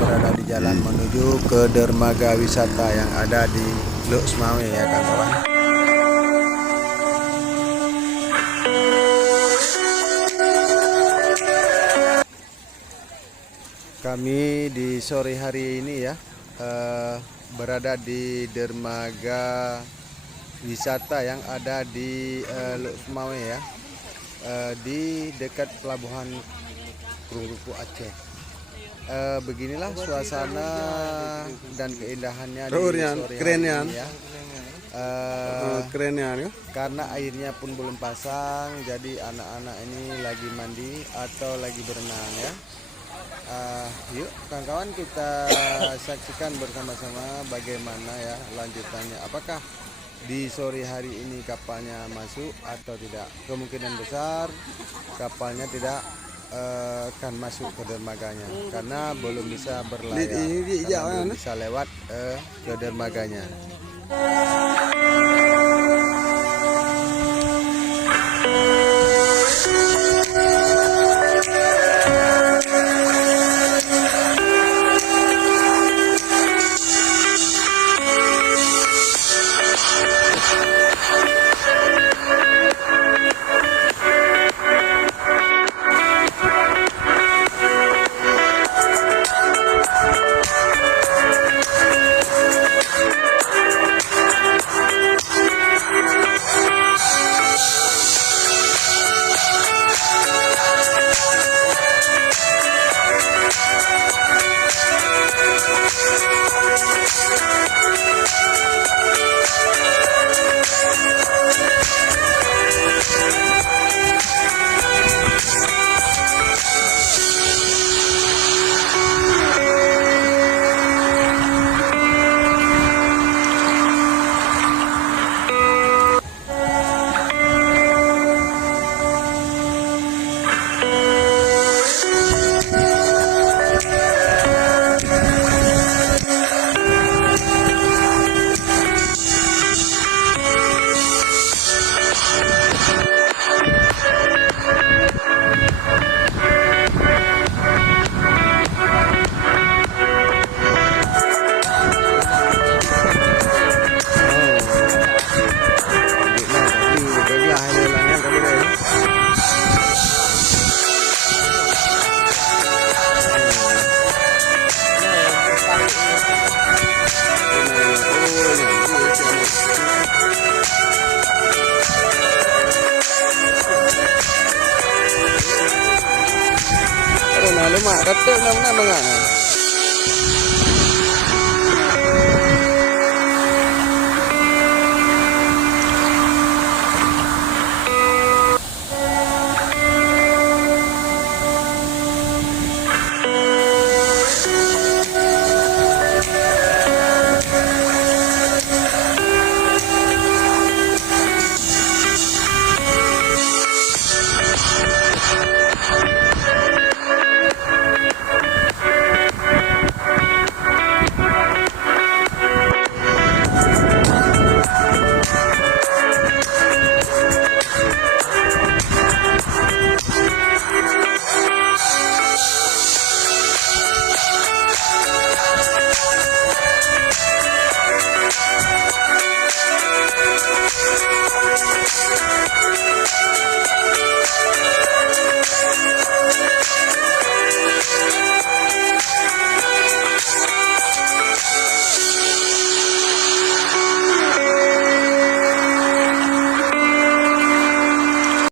Berada di jalan menuju ke dermaga wisata yang ada di Luk Semawe ya kawan. Kami di sore hari ini ya berada di dermaga wisata yang ada di Luk Semawe ya, di dekat pelabuhan Krungruku Aceh. Beginilah suasana dan keindahannya di sore hari ini ya. Keren ya. Karena airnya pun belum pasang, jadi anak-anak ini lagi mandi atau lagi berenang ya. Yuk kawan-kawan, kita saksikan bersama-sama bagaimana ya lanjutannya. Apakah di sore hari ini kapalnya masuk atau tidak? Kemungkinan besar kapalnya tidak akan masuk ke dermaganya karena belum bisa berlayar, belum bisa lewat ke dermaganya. Lemak kata nama-nama